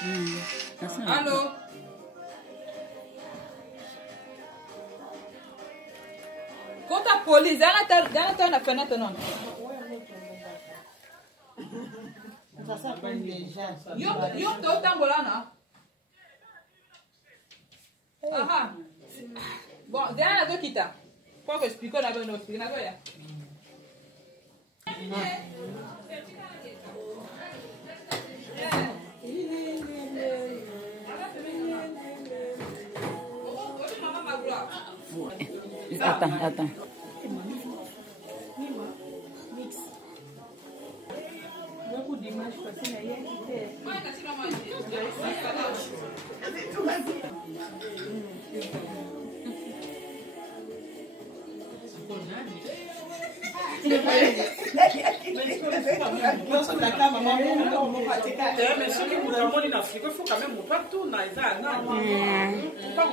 Allô? Quand la police, derrière la fenêtre, non? Yo, t'as tambolana? Ah, bon, derrière la deux qui t'a. Pourquoi que je explique qu'on avait une autre fille? Attends. Mais ceux qui vous demandent en Afrique, il faut quand même pas tout pas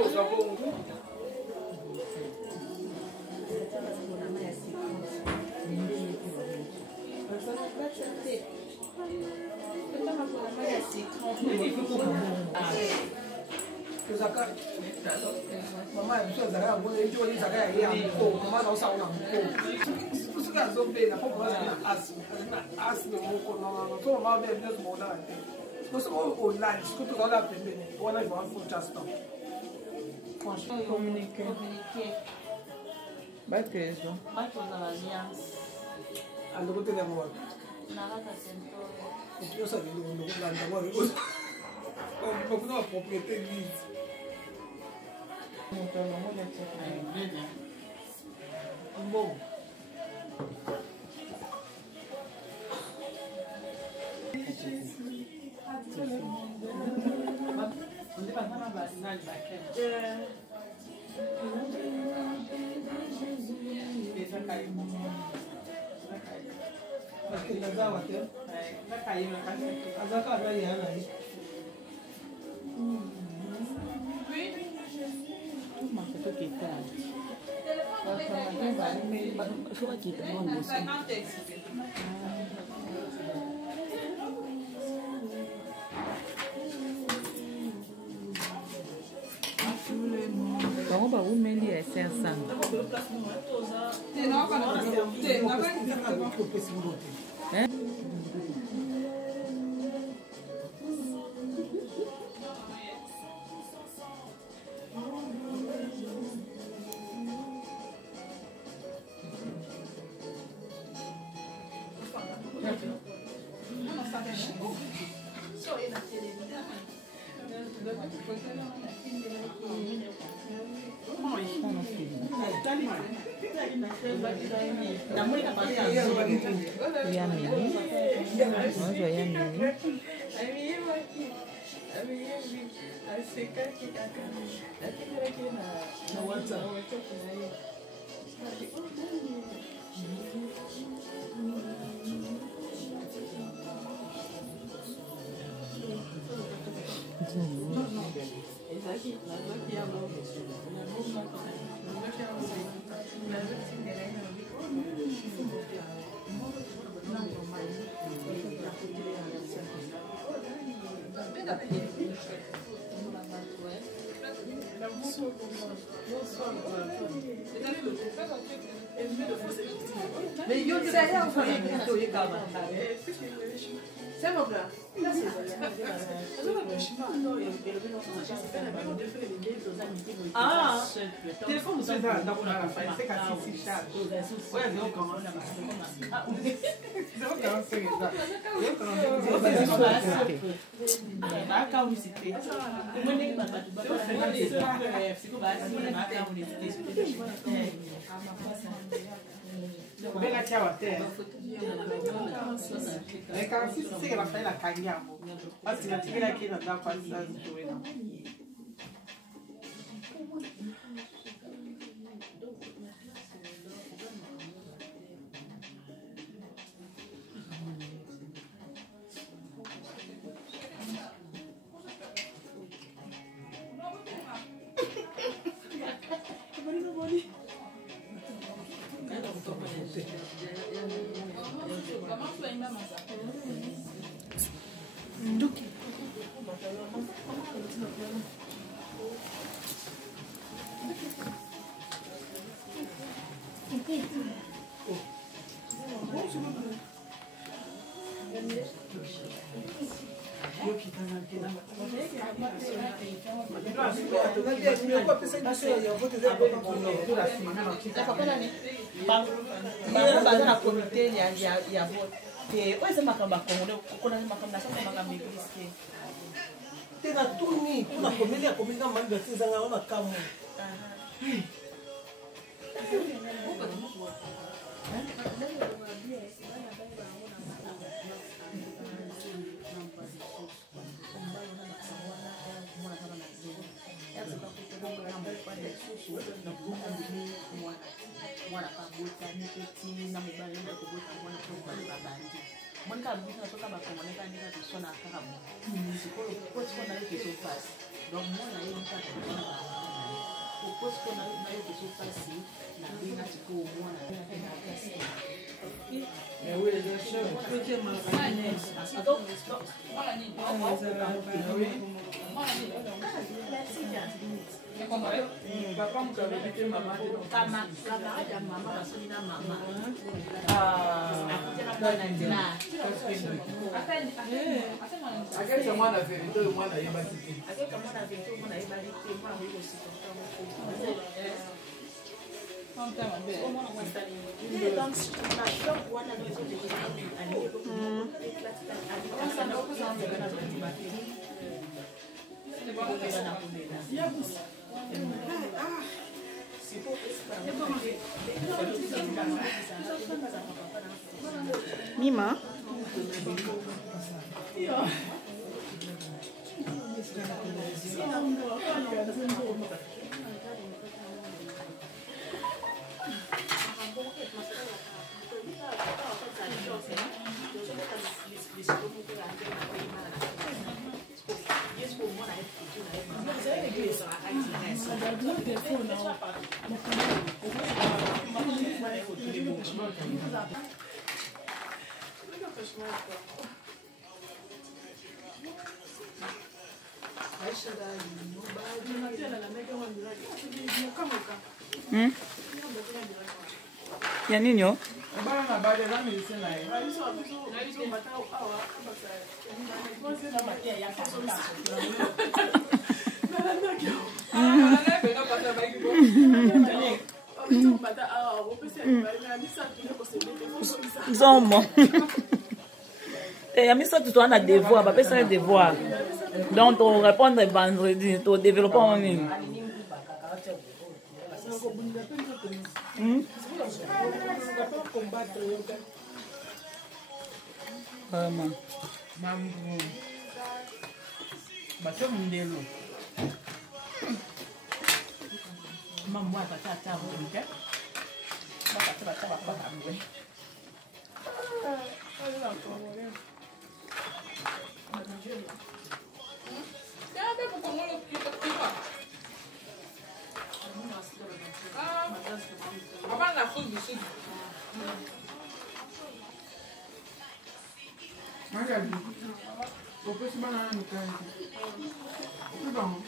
Vamos para un medio de 500. Mais yo, c'est rien, c'est mon frère. Ah, téléphone, c'est ça. C'est qu'à 6 charges. Ouais, c'est comment ça bela tchau até. É que ela se siga na frente da carinha. Assim, ela tira aqui na da quase das duas. na comité ya vote. Oyo eza makambo akongole kokona makambo na sasa makambo eglise tena tuni kuna komeli akomeli na mambo ezanga wana kamwe mwana kabota ni petit na mobali ndio kubota mwana kwa babandi mwana kabisa natoka bakongole kandika tusona kama sikolo kwa sikona hiyo kitu fast donc mwana yeye mtaka kwa kwa sikona hiyo kitu fast na binga chiko mwana tena kasi ewe ndio show kwa mafanya donc mwana ni papa mkabete mama kama ada mama basoni na mama akutana mwana ndela akeza mwana verite mwana yebati akeka mwana verite mwana yebali te mwana yuko sikonta Mima. Ya nini yo? Zomo. Et ami ça tu dois un devoir, pas ça un devoir. Donc on répondre vendredi, tu développer en ligne. Vraiment. mambo bato mundelo mambo atata bonke bata ngwe Avant la faute du sud. Magabi, o peixe banana no canto. Tudo bom.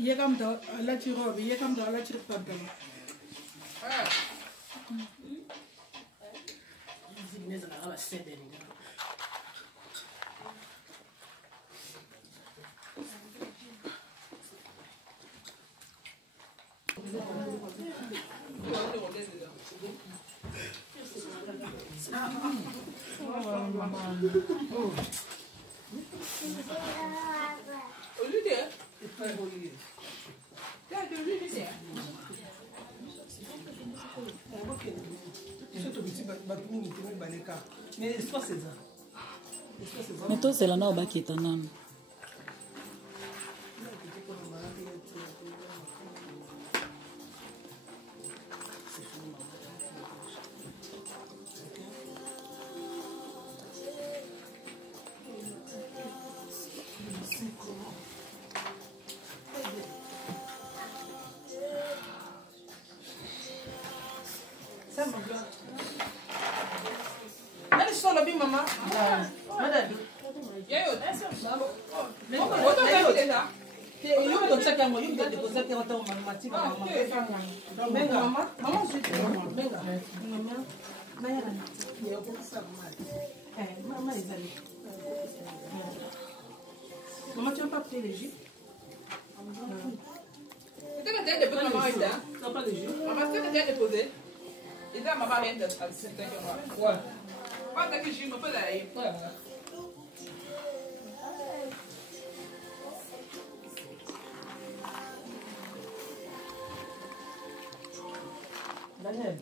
Ia kam to ala chiro ia kam to ala chiro pagam zineza na kama 7 Mais toi c'est là non qui est un Allez, sur le maman. Madame. Yayo, Maman, tu n'as pas pris les jus? tu as déjà déposé maman Ida? Non, pas les jus. Maman, tu as déjà déposé? Ida, maman vient de se ouais. Pas de que je me fais là. Daniel.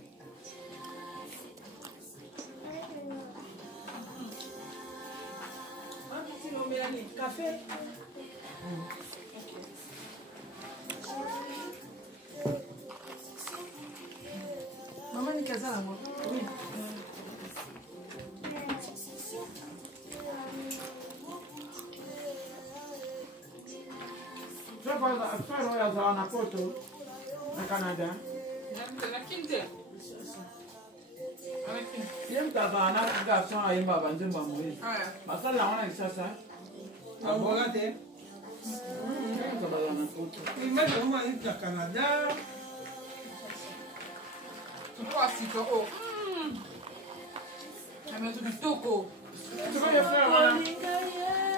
Café. Maman, il est casée à moi. Oui. Faire royal na photo na Canada. Yem tava na garçon a yemba banzemba moyi. Masala wana kisasa. Regardez. Il m'a dit maman il est au Canada. Tu vois si tu oh. Je me suis toko. Tu vas y faire wana.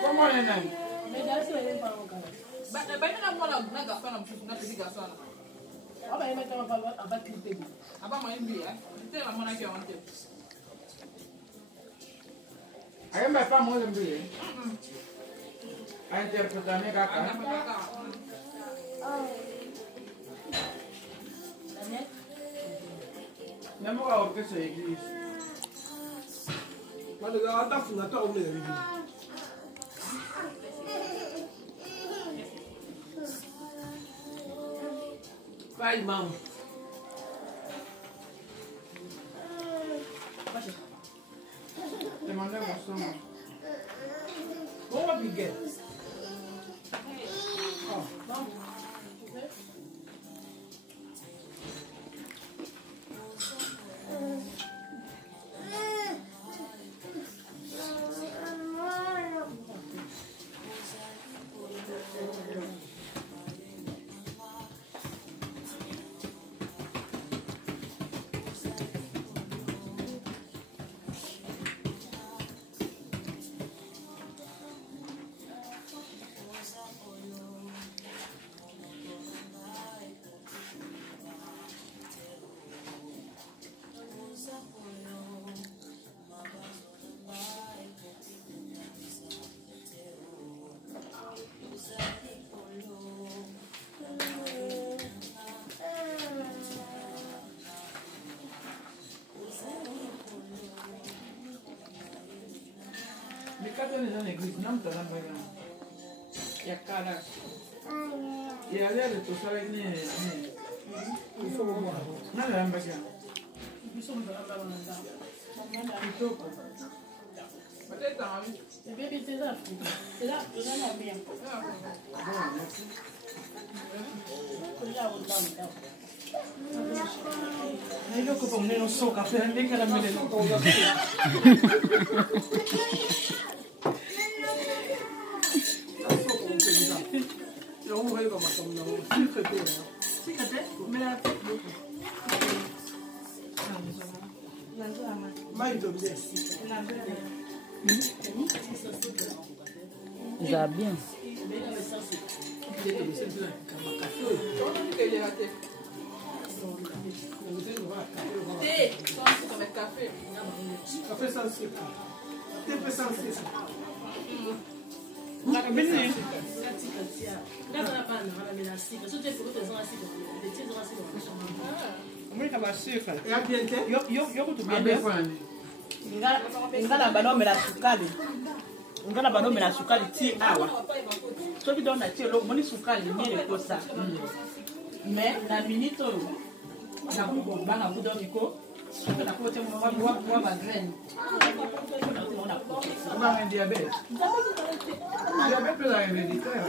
Comment est nan? Mais là, c'est pas encore. Ba na mwana na gafa na mchufu na pili gafa na. Aba yema kama baba abaki tebo. Aba mwa ya. Tena na mwana kia wante. Ayemba pa mo lembi. A interpretar ne kaka. Daniel. Nemo ka orkestra église. Moi, le gars, attends, il attend, on est arrivé. Bye, maman. Demandez mon son. On va piquer. Mais quand on est dans l'église, non, tu as l'emballage. Il y a cara. Il y a l'air de tout ça avec les. Il faut voir. Non, l'emballage. Nous sommes dans la bande. Peut-être un ami. Le bébé, c'est là. C'est là, je donne la mienne. Mais il faut qu'on ait nos sons, café, dès qu'elle a mis les noms. On va y voir ma secrétaire. Secrétaire? Mais la tête, Ça bien. Café sans sucre. Thé sans sucre. Et à bientôt. Ngana banomela sukali. Ngana banomela sukali ti awa. Soki don na ti lo moni sukali ni le kosa. Mais na minute na ko bana ku do biko On a un diabète. Diabète peut être héréditaire.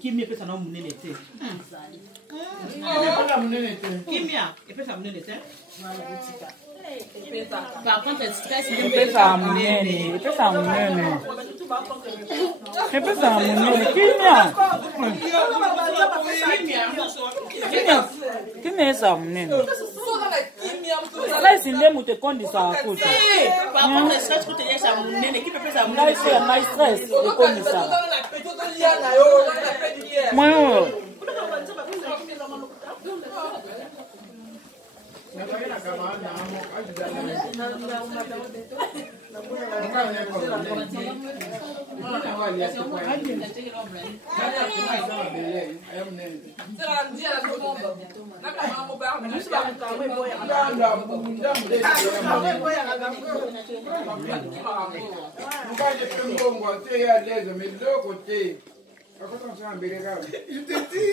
Kimia pesa na munene te. Kimia pesa munene te. Par contre, le stress pesa munene, pesa munene. Pesa munene kimia. Kimia esa munene. Là c'est le mute kondisa akuta. Par contre, le stress que tu es sa munene, qui peut pesa munene. Là c'est un stress de kondisa. Moi Je te dis,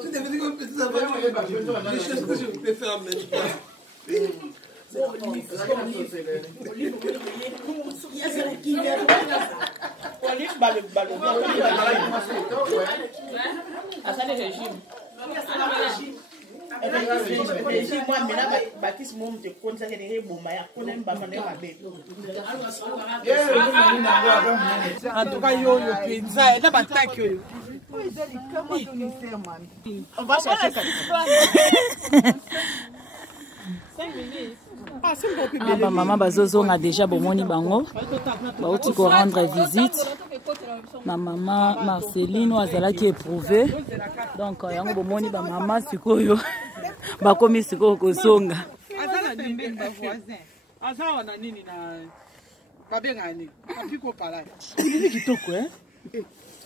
tu devais dire que ça va des choses que je peux faire maintenant. En tout cas, yo pizza, et d'abord que on va chercher quelqu'un. 5 minutes. ba maman bazozonga déjà bomoni bango bauti ko rendre visite. Ma maman Marceline azalaki éprouvée donc yango bomoni ba maman sikoyo bakomi sikoyo kozonga. Azala pembeni ba voisin. Azala na nini na babenga ni. Apiko pala. Il est kitoko hein.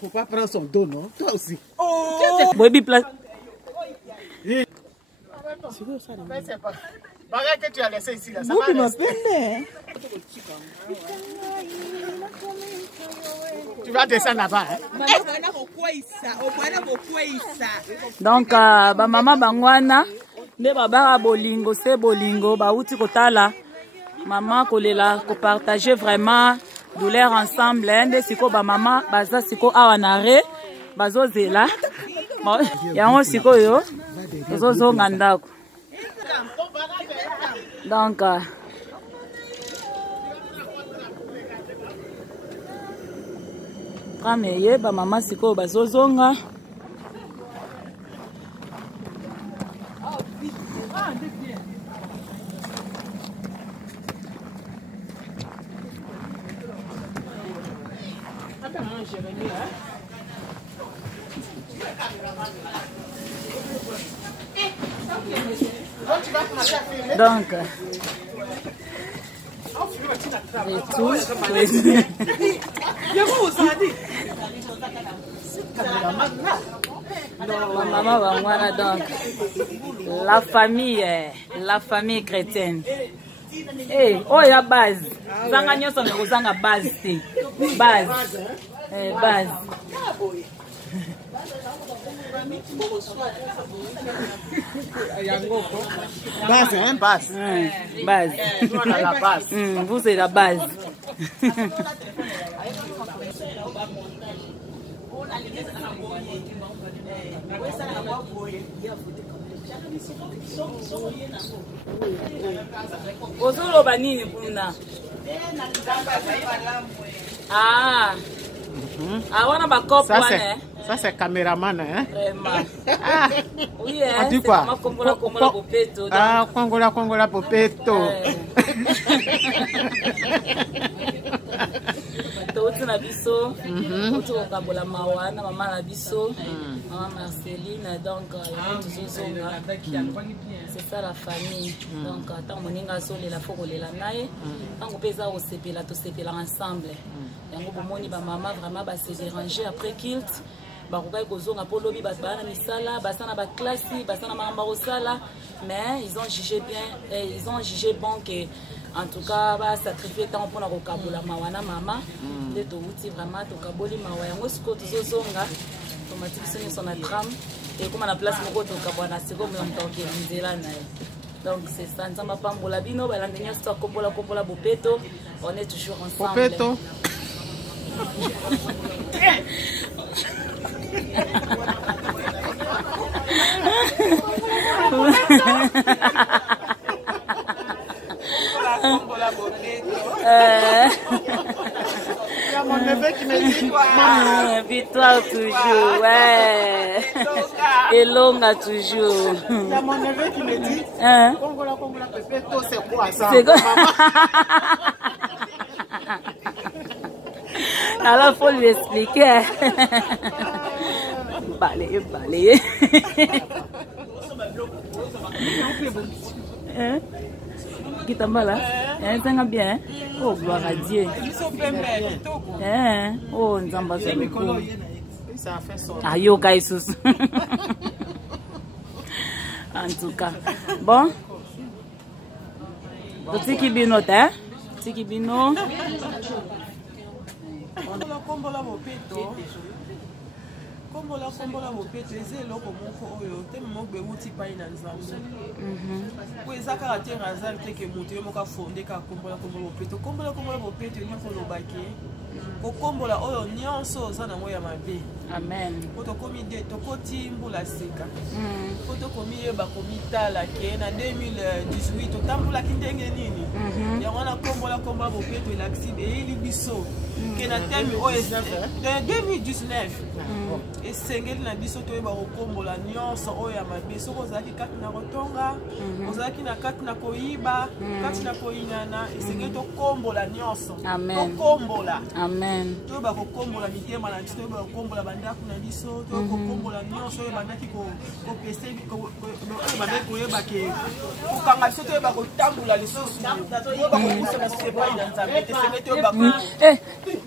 Faut pas prendre son dos non. Toi aussi. Oh. Bobi place. Sikoyo ça. C'est pas. Regarde que tu as laissé ici là. Ça va. Tu vas descendre là-bas. Hein? Donc ba mama bangwana nde babara bolingo se bolingo bauti kotala maman kolela ko partager vraiment douleur ensemble nde siko ba mama baza siko awa nare bazozela yango siko yo bazozonga ndako. Donc Rameye ba mama siko bazozonga. Donc maman bangwana donc la famille chrétienne. Eh, oh ya base. Zanga nyoso nekozanga base te. Base. Base. Base, hein, base. Base. La base. Vous, c'est la base. ozoloba nini kuna? Ah, wana bakopo wana. Ça c'est caméraman hein. Vraiment. Oui, on dit quoi? Kongola Bopeto. Ah, Kongola Bopeto. Toti na biso, toti kokabola mawana, maman na biso, maman Marceline, donc c'est ça la famille. Donc attends moninga solela foko lela naye, tango peza o sepela to sepela ensemble. Yango bomoni ba maman vraiment ba se déranger après kilt. Barukai kozonga po lobi bana misala, basana ba classe, basana mamba osala, mais ils ont jugé bien, ils ont jugé bon que en tout cas ba sacrifier temps pour na kokabola mawana mama de to uti vraiment to kaboli mawa yango siko tozozonga automatique son na tram et comme na place moko to kabona siko mlanto ke nzela na. Donc c'est ça, nzamba pambola bino ba landenya sto kombola Bopeto, on est toujours ensemble. Bopeto. Il y a mon neveu qui me dit victoire toujours, ouais. Et longue toujours. Il y a mon neveu qui me dit Kongola Bopeto, c'est quoi ça? C'est quoi? Alors faut lui expliquer. Balayer. Kitambala, ça va bien. Oh gloire à Dieu. Oh nzamba zaloko. Ça fait son. Ayo Jesus. En tout cas, bon. Tiki bino ta? Tiki bino. Kombola Bopeto. Kombola Bopeto eza eloko moko oyo te moko beuti pai na nzambe. Po eza kaka te razal te ke moto yo moko afonde ka kombola Bopeto. Kombola Bopeto elingi kolobaki kokombola oyo nyonso oza nango ya mabe. Amen. Po tokomi de tokoti mbula seka. Po tokomi yeba komitala ke na 2018 totambulaki ndenge nini. Yango na kombola Bopeto elakisi eyeli biso ke na temi oyo 2019 esengeli na biso toyeba kokombola nyonso oyo ya mabe soki ozalaki kati na kotonga ozalaki na kati na koyiba kati na koyinana esengeli tokombola nyonso tokombola toyeba kokombola mitema na biso toyeba kokombola bandako na biso toyeba kokombola nyonso oyo bandaki kopesa oyo bandaki koyeba ke kokanga biso toyeba kotambola lisusu toyeba kokusa na sepai na nzambe tesengeli toyeba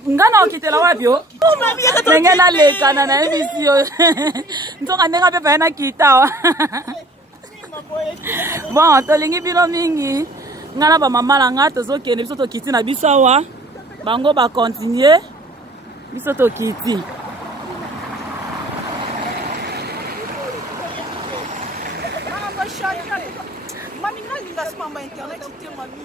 ngana okitela wapi o ndenge nalekana na emission ntonga ndenge mpe paye nakita bon tolingi bino mingi nga na bamama na nga tozokende biso tokiti na biso awa bango bakontinue biso tokiti Mami, nga linga sima ma internet te mami.